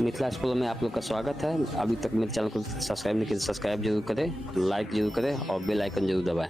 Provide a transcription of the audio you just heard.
Mithila school में आप लोग का स्वागत है। अभी तक मेरे चैनल को सब्सक्राइब नहीं किया, सब्सक्राइब जरूर करें, लाइक जरूर करें और बेल आइकन जरूर दबाएं।